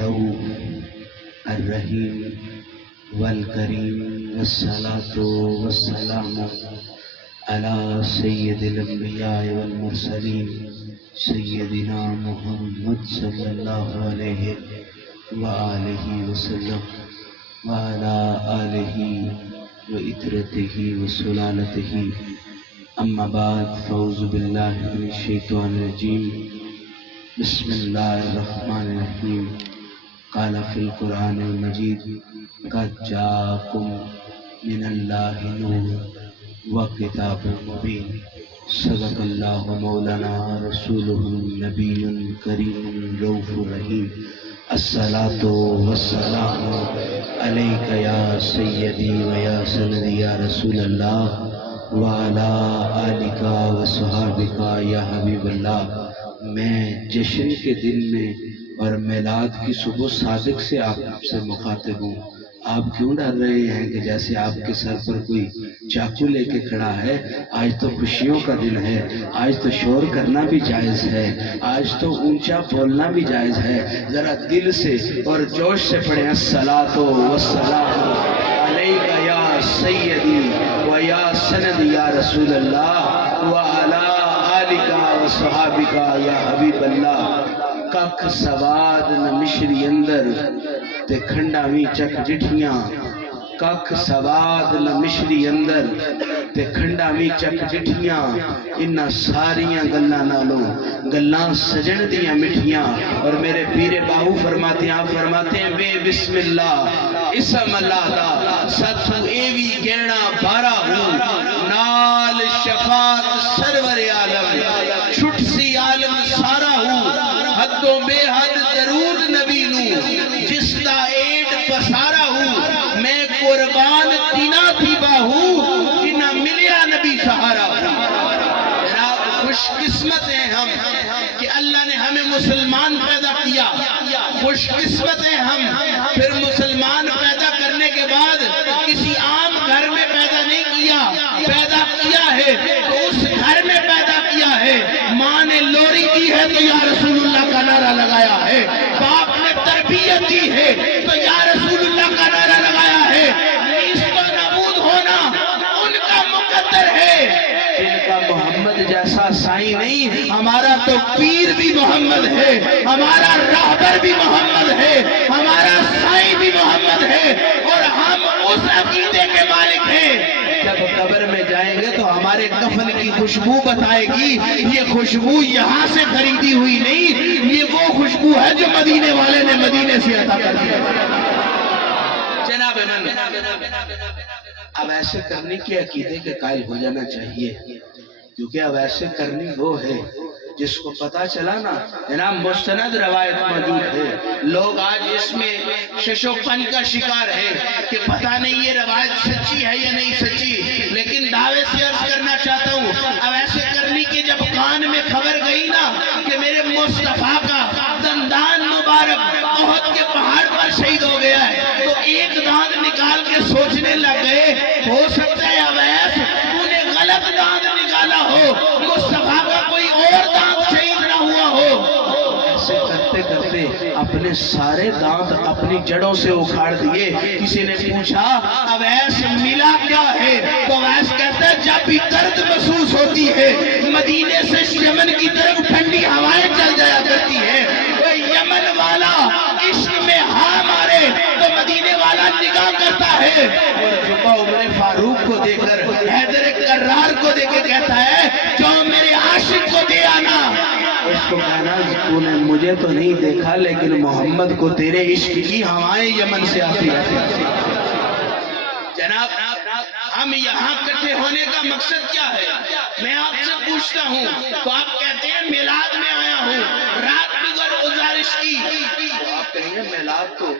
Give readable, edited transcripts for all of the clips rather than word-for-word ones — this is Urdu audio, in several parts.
الرؤوف الرحیم والکریم والصلاة والسلام علی سید الانبیاء والمرسلین سیدنا محمد صلی اللہ علیہ وآلہ وسلم وعلی آلہ وإطرتہ وسلالتہ اما بعد فاعوذ باللہ من الشیطان الرجیم بسم اللہ الرحمن الرحیم قال فی القرآن المجید قد جاءکم من اللہ نور وکتاب مبین صدق اللہ مولانا رسولہ النبی کریم رؤوف رحیم الصلاۃ والسلام علیک یا سیدی و یا سندی یا رسول اللہ وعلی آلک و صحابک یا حبیب اللہ۔ میں جشن کے دن میں اور میلاد کی صبح صادق سے آپ سے مخاطب ہوں۔ آپ کیوں ڈر رہے ہیں کہ جیسے آپ کے سر پر کوئی چاقو لے کے کھڑا ہے؟ آج تو خوشیوں کا دن ہے، آج تو شور کرنا بھی جائز ہے، آج تو اونچا بولنا بھی جائز ہے۔ ذرا دل سے اور جوش سے پڑھیں الصلاۃ والسلام علیک یا سیدی و یا سندی یا رسول اللہ وعلی آلک و صحابک یا حبیب اللہ۔ ککھ سواد نہ مشری اندر تے کھنڈا وی چک جٹھیاں، ککھ سواد نہ مشری اندر تے کھنڈا وی چک جٹھیاں، انہاں ساریاں گلاں نالوں گلاں سجن دیاں مٹھیاں۔ اور میرے پیر باہو فرماتے ہیں، آپ فرماتے ہیں بے بسم اللہ اسم اللہ دا ستھو ایوی گینا بارا ہوں، نال شفاعت سرور عالم چھٹ سی عالم سارا ہوں، حدوں بے حد درود نبی نو جس دا ایڈ پسارا ہوں، میں قربان تینا تھی باہو جنہ ملیا نبی سہارا ہوں۔ جناب خوش قسمت ہیں ہم کہ اللہ نے ہمیں مسلمان پیدا کیا، خوش قسمت ہیں ہم پھر مسلمان پیدا کرنے کے بعد کسی عام گھر میں پیدا نہیں کیا، پیدا کیا ہے تو اس گھر میں پیدا کیا ہے۔ ماں نے لوری دی ہے تو یا رسول اللہ کا نعرہ لگایا ہے، باپ نے تربیت دی ہے تو یا رسول اللہ کا نعرہ لگایا ہے۔ اس کا نابود ہونا ان کا مقدر ہے، ان کا محمد جیسا سائیں نہیں، ہمارا تو پیر بھی محمد ہے، ہمارا راہبر بھی محمد ہے، ہمارا سائیں بھی محمد ہے، اور ہم اس عقیدے کے مالک ہیں۔ جب قبر میں جائیں گے تو ہمارے کفن کی خوشبو بتائے گی، یہ خوشبو یہاں سے خریدی ہوئی نہیں، یہ وہ خوشبو ہے جو مدینے والے نے مدینے سے عطا کر دی۔ جناب اب ایسے کرنے کے عقیدے کے قائل ہو جانا چاہیے، کیونکہ اب ایسے کرنی وہ ہے جس کو پتا چلا نا جناب مستند روایت موجود ہے، لوگ آج اس میں ششو پن کا شکار ہے کہ پتہ نہیں یہ روایت سچی ہے یا نہیں سچی، لیکن دعوے سے عرض کرنا چاہتا ہوں اب ایسے کرنی کی جب کان میں خبر گئی نا کہ میرے مصطفیٰ کا دندان مبارک احد کے پہاڑ پر شہید ہو گیا ہے تو ایک دانت نکال کے سوچنے لگ گئے، ہو سکتا ہے اویس تو نے غلط دانت نکالا ہو، مصطفیٰ کا کوئی اور دانت شہید نہ ہوا ہو۔ ایسے کرتے کرتے اپنے سارے دانت اپنی جڑوں سے اکھاڑ دیے۔ کسی نے پوچھا اویس ملا کیا ہے تو اویس کہتا ہے جب بھی درد محسوس ہوتی ہے مدینے سے یمن کی طرف ٹھنڈی ہوائیں چل جایا کرتی ہے، وہ یمن والا عشق میں ہاں مارے تو مدینے والا نگاہ کرتا ہے اور جھکا عمر فاروق کو دے کر حیدر کرار کو دے کے کہتا ہے جو میرے عاشق کو دے آنا۔ اس کو کہنا تو نے مجھے تو نہیں دیکھا لیکن محمد کو تیرے عشق کی ہوائیں یمن سے آتی ہیں۔ جناب ہم یہاں کٹھے ہونے کا مقصد کیا ہے؟ میں آپ سے پوچھتا ہوں تو آپ کہتے ہیں میلاد میں آیا ہوں، رات بگر گزارش کی، آپ کہیں گے میلاد تو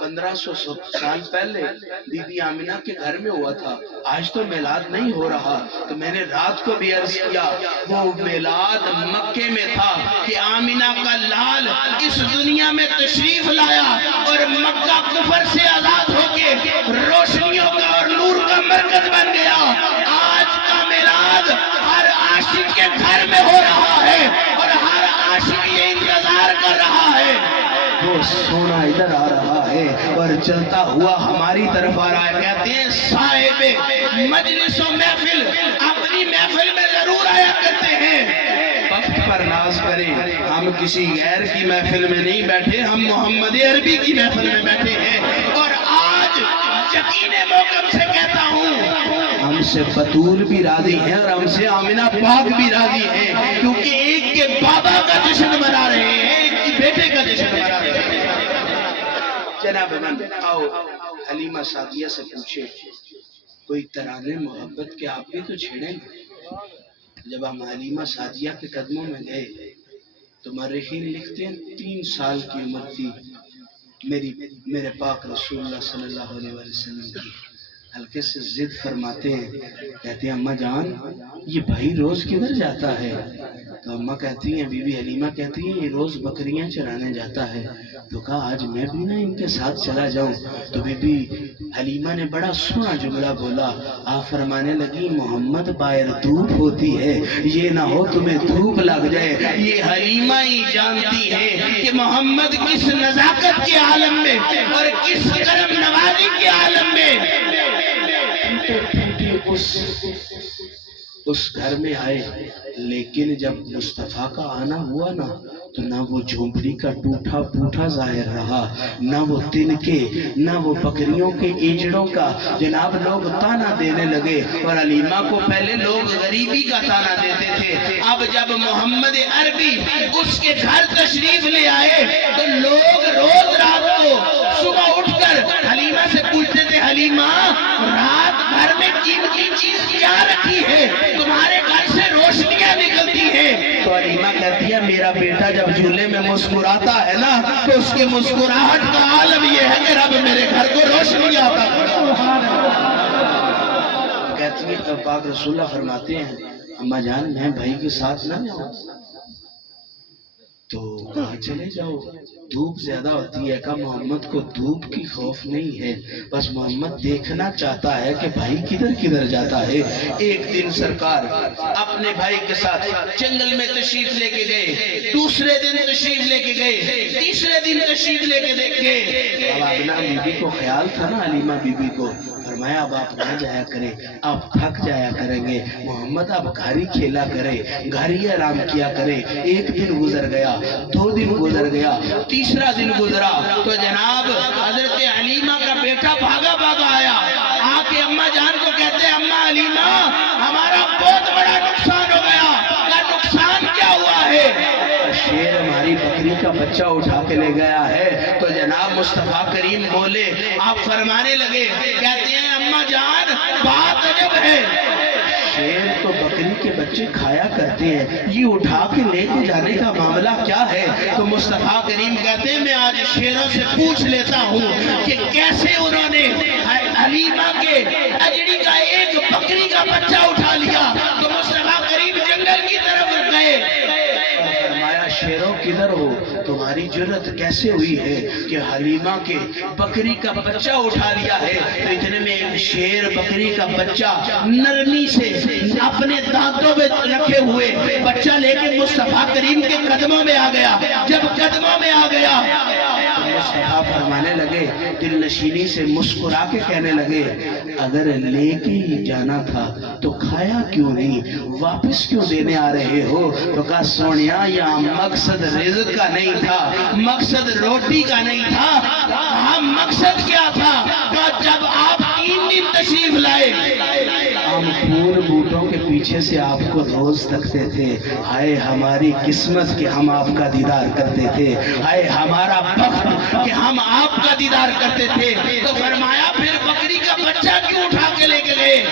1500 سال پہلے بی بی آمینہ کے گھر میں ہوا تھا، آج تو میلاد نہیں ہو رہا۔ تو میں نے رات کو بھی عرض کیا وہ میلاد مکے میں تھا کہ آمینہ کا لال اس دنیا میں تشریف لایا اور مکہ کفر سے آزاد ہو کے روشنیوں کا اور نور کا مرکز بن گیا۔ آج کا میلاد ہر عاشق کے گھر میں ہو رہا ہے اور ہر عاشق یہ انتظار کر رہا ہے وہ سونا ادھر آ رہا ہے اور چلتا ہوا ہماری طرف آ رہا ہے. کہتے ہیں صاحب مجلس و محفل اپنی محفل میں ضرور آیا کرتے ہیں. وقت پر ناز کریں. ہم کسی غیر کی محفل میں نہیں بیٹھے, ہم محمد عربی کی محفل میں بیٹھے ہیں. اور آج یقین محکم سے کہتا ہوں ہم سے بطول بھی راضی ہیں اور ہم سے آمنہ پاک بھی راضی ہیں, کیونکہ ایک کے بابا کا جشن منا رہے ہیں, ایک کی بیٹے کا جشن منا رہے ہیں. جناب من آؤ حلیمہ سعدیہ سے پوچھے کوئی ترانے محبت کے آپ بھی تو چھیڑیں گے. جب ہم حلیمہ سعدیہ کے قدموں میں گئے تو مورخین لکھتے ہیں 3 سال کی عمر تھی میرے پاک رسول اللہ صلی اللہ علیہ وسلم کی. ہلکے سے ضد فرماتے ہیں, کہتے ہیں اماں جان یہ بھائی روز کدھر جاتا ہے؟ تو اماں کہتی ہیں, بی بی حلیمہ کہتی ہیں یہ روز بکریاں چرانے جاتا ہے. تو کہا آج میں بھی نہ ان کے ساتھ چلا جاؤں. تو بی بی حلیمہ نے بڑا سونا جملہ بولا. آپ فرمانے لگی محمد باہر دھوپ ہوتی ہے, یہ نہ ہو تمہیں دھوپ لگ جائے. یہ حلیمہ ہی جانتی ہے کہ محمد کس نزاکت کے عالم میں اور کس کرم نوازی کے عالم میں اس گھر میں آئے. لیکن جب مصطفیٰ کا آنا ہوا نا تو نہ وہ جھونپڑی کا ٹوٹا پوٹا ظاہر رہا, نہ وہ تن کے, نہ وہ بکریوں کے ایجڑوں کا. جناب لوگ تانا دینے لگے, اور حلیمہ کو پہلے لوگ غریبی کا تانا دیتے تھے. اب جب محمد عربی اس کے گھر تشریف لے آئے تو لوگ روز رات کو صبح اٹھ کر حلیمہ سے پوچھتے تھے, حلیمہ رات گھر میں قیمتی چیز کیا رکھی ہے, تمہارے گھر سے روشنیاں نکلتی ہیں. تو حلیمہ کہتی ہے میرا بیٹا جب جھولے میں مسکراتا ہے نا تو اس کے مسکراہٹ کا عالم یہ ہے کہ رب میرے گھر کو روشنی آتا ہے. کہتی ہے پاک رسول اللہ فرماتے ہیں اماں جان میں بھائی کے ساتھ نہ جاؤں. تو کہاں چلے جاؤ, دھوپ زیادہ ہوتی ہے. کہا محمد کو دھوپ کی خوف نہیں ہے, بس محمد دیکھنا چاہتا ہے کہ بھائی کدھر کدھر جاتا ہے. ایک دن سرکار اپنے بھائی کے ساتھ جنگل میں تشریف لے کے گئے, دوسرے دن تشریف لے کے گئے, تیسرے دن تشریف لے کے گئے. اب آمنہ بی بی کو خیال تھا نا, حلیمہ بی بی کو, فرمایا اب آپ نہ جایا کریں, آپ تھک جایا کریں گے. محمد اب گھر ہی کھیلا کرے, گھر ہی آرام کیا کرے. ایک دن گزر گیا, 2 دن گزر گیا, تیسرا دن گزرا تو جناب حضرت حلیمہ کا بیٹا بھاگا بھاگا آیا. آ کے اماں جان کو کہتے ہیں اماں حلیمہ ہمارا بہت بڑا نقصان ہو گیا. کہا نقصان کیا ہوا ہے؟ شیر ہماری بکری کا بچہ اٹھا کے لے گیا ہے. تو جناب مصطفیٰ کریم بولے, آپ فرمانے لگے, کہتے ہیں اماں جان بات عجب ہے, شیر تو بکری کے بچے کھایا کرتے ہیں, یہ اٹھا کے لے کے جانے کا معاملہ کیا ہے؟ تو مصطفیٰ کریم کہتے ہیں میں آج شیروں سے پوچھ لیتا ہوں کہ کیسے انہوں نے حلیمہ کے اجڑی کا ایک بکری کا بچہ اٹھا لیا. تو مصطفیٰ کریم جنگل کی طرف گئے, فرمایا شیروں کدھر ہو, تمہاری جرت کیسے ہوئی ہے کہ حلیمہ کے بکری کا بچہ اٹھا لیا ہے؟ تو اتنے میں ایک شیر بکری کا بچہ نرمی سے اپنے دانتوں میں رکھے ہوئے بچہ لے کے مصطفیٰ کریم کے قدموں میں آ گیا. جب قدموں میں آ گیا مصطفیٰ فرمانے لگے, دل نشینی سے مسکرا کے کہنے لگے, اگر لے کے ہی جانا تھا تو کھایا کیوں نہیں, واپس کیوں دینے آ رہے ہو؟ تو کہا سونیا یہاں مقصد رزق کا نہیں تھا, مقصد روٹی کا نہیں تھا, ہم مقصد کیا تھا؟ کہ جب آپ 3 دن تشریف لائے ہم پھول بوٹوں کے پیچھے سے آپ کو روز تکتے تھے. ہائے ہماری قسمت کہ ہم آپ کا دیدار کرتے تھے, ہائے ہمارا بخت کہ ہم آپ کا دیدار کرتے تھے. تو فرمایا پھر بکری کا بچہ کیوں اٹھا کے لے کے گئے؟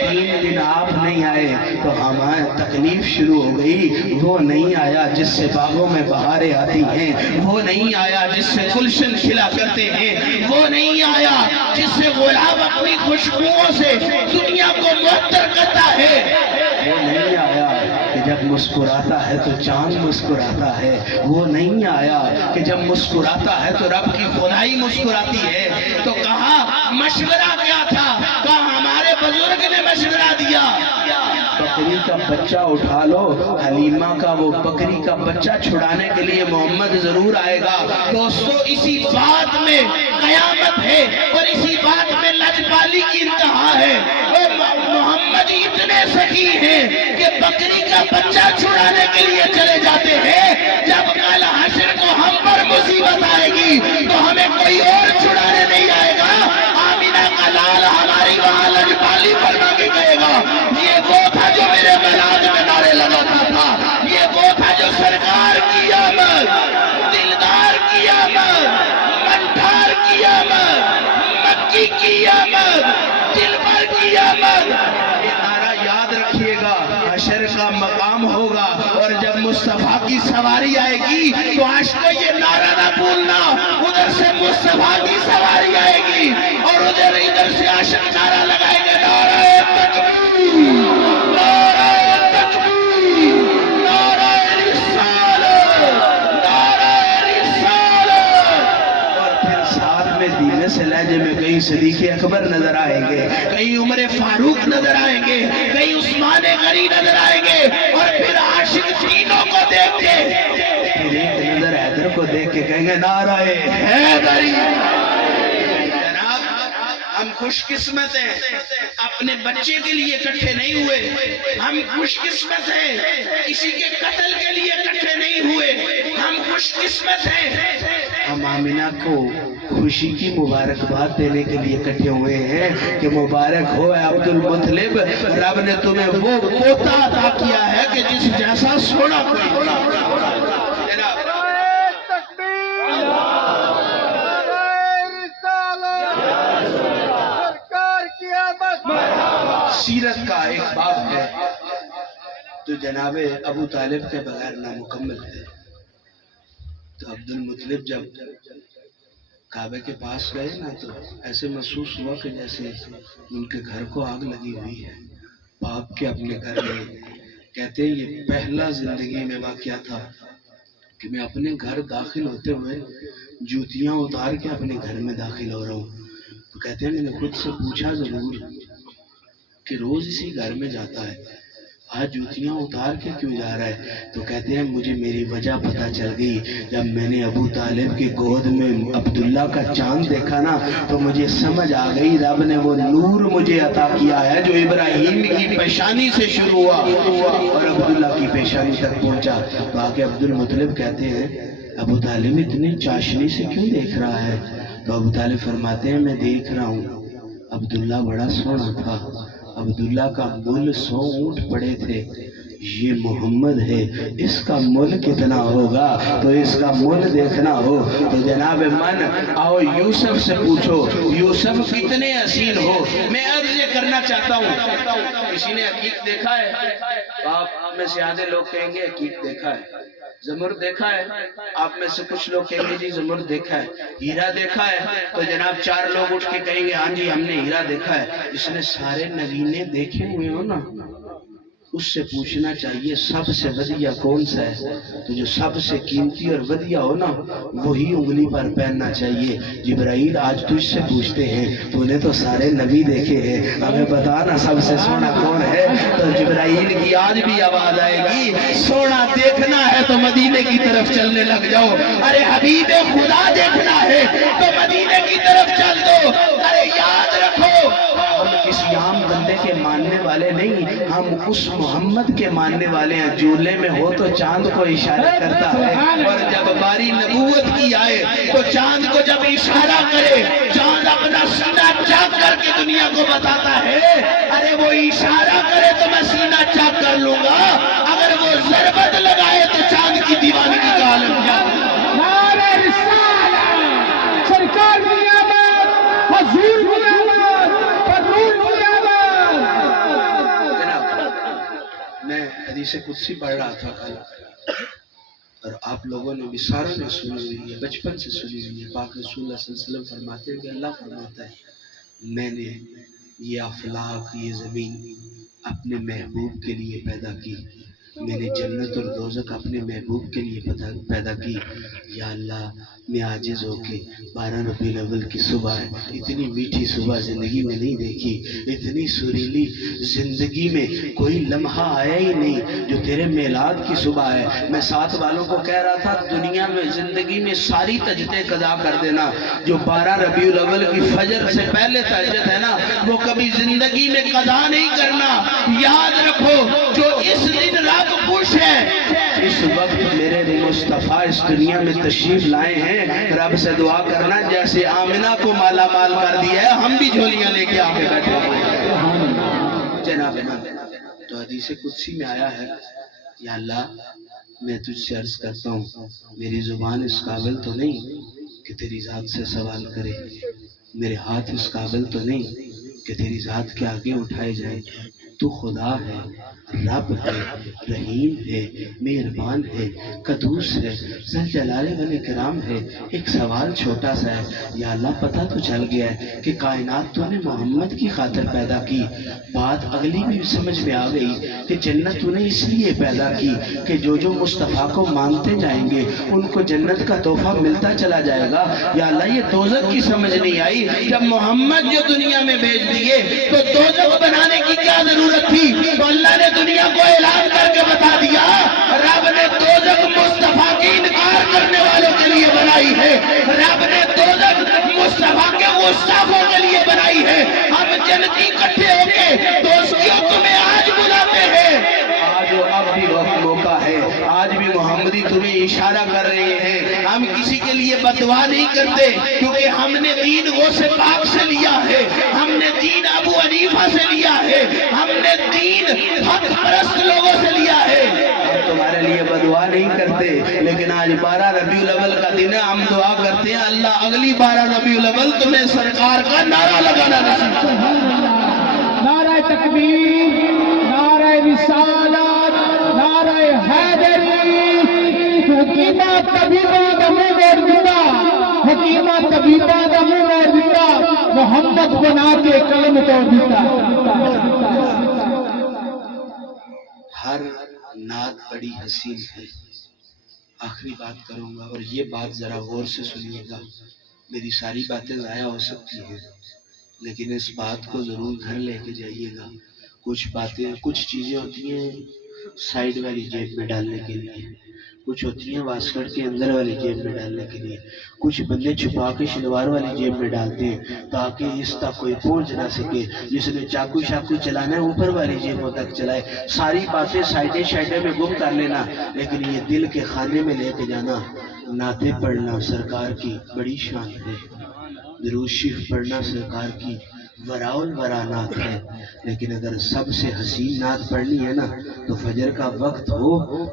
3 دن آپ نہیں آئے تو ہماری تکلیف شروع ہو گئی. وہ نہیں آیا جس سے باغوں میں بہاریں آتی ہیں, وہ نہیں آیا جس سے گلشن کھلا کرتے ہیں, وہ نہیں آیا جس سے گلاب اپنی خوشبوؤں سے دنیا کو معطر کرتا ہے, وہ نہیں آیا کہ جب مسکراتا ہے تو چاند مسکراتا ہے، وہ نہیں آیا کہ جب مسکراتا ہے تو رب کی خدائی مسکراتی ہے۔ تو کہا مشورہ کیا تھا؟ کہا ہمارے بزرگ نے مشورہ دیا، بکری کا بچہ اٹھا لو، حلیمہ کا وہ بکری کا بچہ چھڑانے کے لیے محمد ضرور آئے گا۔ دوستو اسی بات میں قیامت ہے اور اسی بات میں لجپالی کی انتہا ہے۔ اور محمد اتنے سخی ہیں کہ بکری کا بچہ چھڑانے کے لیے چلے جاتے ہیں۔ جب کل حشر کو ہم پر مصیبت آئے گی تو ہمیں کوئی اور چھڑانے نہیں آئے گا، آمینہ کا لال ہماری وہاں لجپالی فرما کے کہے گا، یہ وہ تھا جو میرے میلاد میں نعرے لگاتا تھا، یہ وہ تھا جو سرکار کی آمد، دلدار کی آمد، منٹھار کی آمد، مکی کی آمد، دلبر کی آمد۔ یہ نعرہ یاد رکھیے گا، حشر کا مقام ہوگا اور جب مصطفیٰ کی سواری آئے گی تو عاشقوں یہ نعرہ نہ بھولنا، ادھر سے مصطفیٰ کی سواری آئے گی اور ادھر سے عاشق نعرہ لگائیں گے، نعرہ تکبیر، نعرہ تکبیر، نعرہ رسالت، نعرہ رسالت۔ اور پھر ساتھ میں دینے سے لہجے میں کہیں صدیق اکبر نظر آئیں گے، کہیں عمر فاروق نظر آئیں گے، کہیں عثمان غنی نظر آئیں گے، اور پھر عاشق تینوں کو دیکھ کے پھر ایک نظر حیدر کو دیکھ کے کہیں گے نعرہ حیدری۔ جناب ہم خوش قسمت ہیں، اپنے بچے کے لیے اکٹھے نہیں ہوئے، ہم خوش قسمت ہیں، کسی کے قتل کے لیے اکٹھے نہیں ہوئے، ہم خوش قسمت ہیں، ہم آمینہ کو خوشی کی مبارکباد دینے کے لیے اکٹھے ہوئے ہیں کہ مبارک ہو اے عبد المطلب، رب نے تمہیں وہ پوتا عطا کیا ہے کہ جس جیسا سونا کوئی سیرت کا ایک باب ہے تو جناب ابو طالب کے بغیر نامکمل ہے۔ تو عبد المطلب جب کعبے کے پاس گئے نا تو ایسے محسوس ہوا کہ جیسے ان کے گھر کو آگ لگی ہوئی ہے۔ باپ کے اپنے گھر میں کہتے ہیں یہ پہلا زندگی میں واقعہ تھا کہ میں اپنے گھر داخل ہوتے ہوئے جوتیاں اتار کے اپنے گھر میں داخل ہو رہا ہوں۔ تو کہتے ہیں میں نے خود سے پوچھا ضرور کہ روز اسی گھر میں جاتا ہے، آج جوتیاں اتار کے کیوں جا رہا ہے؟ تو کہتے ہیں مجھے میری وجہ پتہ چل گئی، جب میں نے ابو طالب کی گود میں عبداللہ کا چاند دیکھا نا تو مجھے سمجھ آ گئی رب نے وہ نور مجھے عطا کیا ہے جو ابراہیم کی پیشانی سے شروع ہوا اور عبداللہ کی پیشانی تک پہنچا۔ تو آگے عبد المطلب کہتے ہیں ابو طالب اتنی چاشنی سے کیوں دیکھ رہا ہے؟ تو ابو طالب فرماتے ہیں میں دیکھ رہا ہوں عبداللہ بڑا سونا تھا، عبداللہ کا مل 100 اونٹ پڑے تھے، یہ محمد ہے، اس کا مل کتنا ہوگا؟ تو اس کا مل دیکھنا ہو تو جناب من آؤ یوسف سے پوچھو یوسف کتنے حسین ہو۔ میں عرض یہ کرنا چاہتا ہوں کسی نے حقیق دیکھا ہے؟ آپ میں سے آدھے لوگ کہیں گے حقیق دیکھا ہے، زمرد دیکھا ہے، آپ میں سے کچھ لوگ کہیں گے جی زمرد دیکھا ہے، ہیرا دیکھا ہے، تو جناب 4 لوگ اٹھ کے کہیں گے ہاں جی ہم نے ہیرا دیکھا ہے۔ جس نے سارے نگینے دیکھے ہوئے ہو نا اس سے پوچھنا چاہیے سب سے ودیع کون سا ہے؟ تو جو سب سے قیمتی اور ودیع ہو نا وہی انگلی پر پہننا چاہیے۔ جبرائیل آج تجھ سے پوچھتے ہیں تو نے تو سارے نبی دیکھے ہیں، ہمیں بتانا سب سے سونا کون ہے؟ تو جبرائیل کی آج بھی آواز آئے گی سونا دیکھنا ہے تو مدینے کی طرف چلنے لگ جاؤ، ارے حبیب خدا دیکھنا ہے تو مدینے کی طرف چل دو۔ ارے یاد رکھو ہم کسی عام بندے کے ماننے والے نہیں، ہم اس محمد کے ماننے والے ہیں۔ جولے میں ہو تو چاند کو اشارہ کرتا ہے اور جب باری نبوت کی آئے تو چاند کو جب اشارہ کرے چاند اپنا سینہ چاک کر کے دنیا کو بتاتا ہے ارے وہ اشارہ کرے تو میں سینہ چاک کر لوں گا، اگر وہ ضربت لگائے تو چاند کی دیوانگی کا عالم کیا ہوگا۔ نعرہ رسالت، سرکار کی آمد، حضور کی آمد، حضور کی آمد۔ میں حدیث قدسی پڑھ رہا تھا کل اور آپ لوگوں نے بھی ساروں نے سنی ہوئی ہے، بچپن سے سنی ہوئی ہے۔ پاک رسول اللہ صلی اللہ علیہ وسلم فرماتے ہیں کہ اللہ فرماتا ہے میں نے یہ افلاک یہ زمین اپنے محبوب کے لیے پیدا کی میں نے جنت اور دوزخ اپنے محبوب کے لیے پیدا کی۔ یا اللہ میں عاجز ہو کے 12 ربیع الاول کی صبح ہے، اتنی میٹھی صبح زندگی میں نہیں دیکھی، اتنی سریلی زندگی میں کوئی لمحہ آیا ہی نہیں جو تیرے میلاد کی صبح ہے۔ میں ساتھ والوں کو کہہ رہا تھا دنیا میں زندگی میں ساری تجدیں قضا کر دینا، جو 12 ربیع الاول کی فجر سے پہلے تہجد ہے نا وہ کبھی زندگی میں قضا نہیں کرنا۔ یاد رکھو جو اس دن رب خوش ہے، اس وقت میرے مصطفیٰ اس دنیا میں تشریف لائے ہیں، رب سے دعا کرنا جیسے آمنہ کو مالا مال کر دیا ہے ہم بھی جھولیاں لے کے آگے بیٹھے ہیں۔ جناب تو حدیث قدسی میں آیا ہے، یا اللہ میں تجھ سے عرض کرتا ہوں میری زبان اس قابل تو نہیں کہ تیری ذات سے سوال کرے، میرے ہاتھ اس قابل تو نہیں کہ تیری ذات کے آگے اٹھائے جائیں۔ تو خدا ہے، رب ہے، رحیم ہے، مہربان ہے، قدوس ہے، ذوالجلال والاکرام ہے۔ ایک سوال چھوٹا سا ہے، یا اللہ پتہ تو چل گیا ہے کہ کائنات تو نے محمد کی خاطر پیدا کی، بات اگلی بھی سمجھ میں آ گئی کہ جنت تو نے اس لیے پیدا کی کہ جو مصطفیٰ کو مانتے جائیں گے ان کو جنت کا تحفہ ملتا چلا جائے گا۔ یا اللہ یہ دوزخ کی سمجھ نہیں آئی، جب محمد جو دنیا میں بھیج دیے تو دوزخ بنانے کی کیا ضرورت تھی؟ تو اللہ نے دنیا کو اعلان کر کے بتا دیا رب نے دوزخ مصطفیٰ کی انکار کرنے والوں کے لیے بنائی ہے، رب نے دوزخ مصطفیٰ کے گستاخوں کے لیے بنائی ہے۔ ہم جنتی اکٹھے ہو کے دوستیوں تمہیں آج بلاتے ہیں، آج اب بھی وقت موقع ہے، آج بھی محمدی تمہیں اشارہ کر رہے ہیں۔ ہم کسی کے لیے بددعا نہیں کرتے کیونکہ ہم نے دین غوث پاک سے لیا ہے، ہم نے دین ابو حنیفہ سے لیا ہے، ہم نے دین حق پرست لوگوں سے لیا ہے۔ ہم تمہارے لیے بددعا نہیں کرتے، لیکن آج 12 ربیع الاول کا دن ہے، ہم دعا کرتے ہیں اللہ اگلی 12 ربیع الاول تمہیں سرکار کا نعرہ لگانا نصیب فرمائے۔ نعرہ تکبیر، نعرہ رسالت، نعرہ حیدری، حکیمہ طبیبہ دا منہ موڑ دیتا، حکیمہ طبیبہ دا منہ موڑ دیتا، محمد بنا کے قلم توڑ دیتا۔ ہر نعت بڑی حسین ہے۔ آخری بات کروں گا اور یہ بات ذرا غور سے سنیے گا، میری ساری باتیں ضائع ہو سکتی ہیں لیکن اس بات کو ضرور گھر لے کے جائیے گا۔ کچھ باتیں کچھ چیزیں ہوتی ہیں سائیڈ والی جیب میں ڈالنے کے لیے، کچھ ہوتی ہیں واسکٹ کے اندر والی جیب میں ڈالنے کے لیے، کچھ بندے چھپا کے شلوار والی جیب میں ڈالتے ہیں تاکہ اس تک کوئی پہنچ نہ سکے، جس نے چاقو شاقو چلانا ہے اوپر والی جیبوں تک چلائے۔ ساری باتیں سائڈے میں گم کر لینا، لیکن یہ دل کے خانے میں لے کے جانا۔ نعتیں پڑھنا سرکار کی بڑی شان ہے، درود شریف پڑھنا سرکار کی وراء الورا نعت ہے، لیکن اگر سب سے حسین نعت پڑھنی ہے نا تو فجر کا وقت ہو،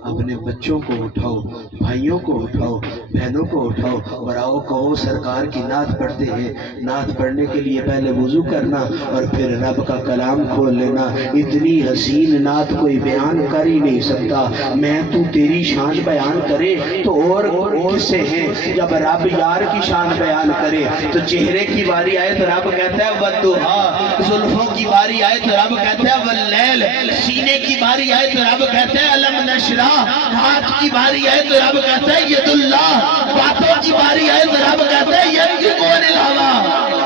اپنے بچوں کو اٹھاؤ، بھائیوں کو اٹھاؤ، بہنوں کو اٹھاؤ اور آؤ کہو سرکار کی نعت پڑھتے ہیں۔ نعت پڑھنے کے لیے پہلے وضو کرنا اور پھر رب کا کلام کھول لینا۔ اتنی حسین نعت کوئی بیان کر ہی نہیں سکتا۔ میں تو تیری شان بیان کرے تو اور کس سے ہیں؟ جب رب یار کی شان بیان کرے تو چہرے کی باری آئے تو رب کہتا ہے والضحیٰ، زلفوں کی باری آئے تو رب کہتا ہے واللیل، سینے کی باری آئے تو رب کہتا ہے الم نشرح، ہاتھ کی باری آئے تو رب کہتا ہے ید اللہ، باتوں کی باری آئے تو رب کہتا ہے ینطق عن الہویٰ،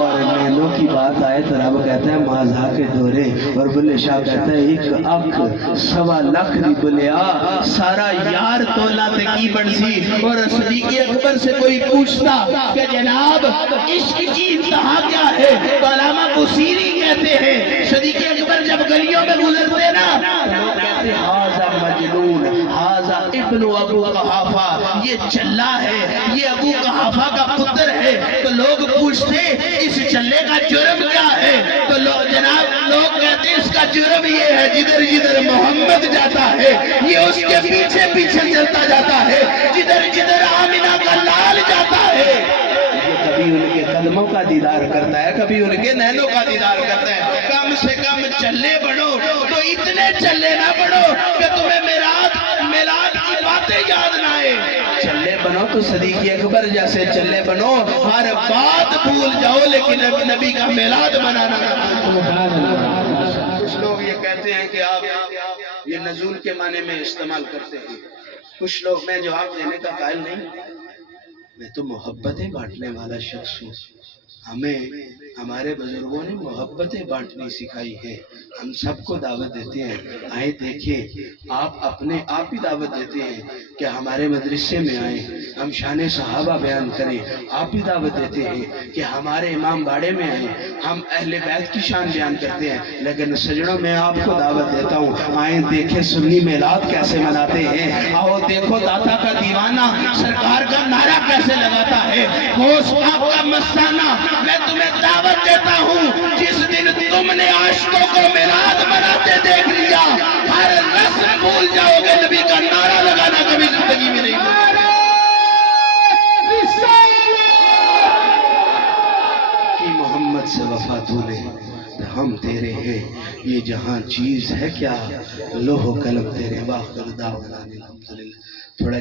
اور نینوں کی بات آئے تو رب کہتا ہے ماضا کے دورے، اور بلے شاہ کہتا ہے ایک اکھ سوا لکھ دی بلیا، سارا یار تولا تے کی بڑسی۔ اور صدیق اکبر سے کوئی پوچھتا کہ جناب عشق کی انتہا کیا ہے تو علامہ بصیری کہتے ہیں صدیق اکبر جب گلیوں میں گزرتے نا لوگ کہتے ہیں ہاذا مجنون، ہاذا ابن ابو قحافہ، یہ چلا ہے، یہ ابو قحافہ کا پتر ہے۔ تو لوگ پوچھتے اس چلے کا جرم کیا ہے تو جناب لوگ کہتے ہیں اس کا جرم یہ ہے جدھر جدھر محمد جاتا ہے یہ اس کے پیچھے پیچھے چلتا جاتا ہے، جدھر جدھر آمنہ کا لال جاتا ہے یہ کبھی ان کے قدموں کا دیدار کرتا ہے، کبھی ان کے نینوں کا دیدار کرتا ہے۔ کم سے کم چلے بڑھو تو اتنے چلے نہ بڑھو کہ تمہیں میلاد کی باتیں یاد نہ آئے۔ چلے بنو تو صدیق اکبر جیسے چلے بنو، ہر بات بھول جاؤ لیکن نبی کا میلاد منانا نہ بھولو۔ کچھ لوگ یہ کہتے ہیں کہ آپ یہ نزول کے معنی میں استعمال کرتے ہیں کچھ لوگ. میں جواب دینے کا قائل نہیں، میں تو محبتیں بانٹنے والا شخص ہوں. ہمیں ہمارے بزرگوں نے محبتیں بانٹنی سکھائی ہے. ہم سب کو دعوت دیتے ہیں، آئے دیکھیں. آپ ہی دعوت دیتے ہیں کہ ہمارے مدرسے میں آئیں، ہم شان صحابہ بیان کریں. آپ ہی دعوت دیتے ہیں کہ ہمارے امام باڑے میں آئیں، ہم اہل بیت کی شان بیان کرتے ہیں. لیکن سجنوں میں آپ کو دعوت دیتا ہوں، آئیں دیکھیں سنی میلاد کیسے مناتے ہیں. آؤ دیکھو داتا کا دیوانہ سرکار کا نعرہ کیسے لگاتا ہے. غوث پاک کا مستانہ. میں تمہیں دعوت دیتا ہوں، جس دن تم نے عاشقوں کو میلاد مناتے دیکھ لیا، ہر رسم بھول جاؤ گے. نبی کا نعرہ لگانا کبھی زندگی میں نہیں بھولو. کہ محمد سے وفا تو لے ہم تیرے ہیں، یہ جہاں چیز ہے کیا، لوح و قلم تیرے. باخر دعوانا الحمدللہ. تھوڑا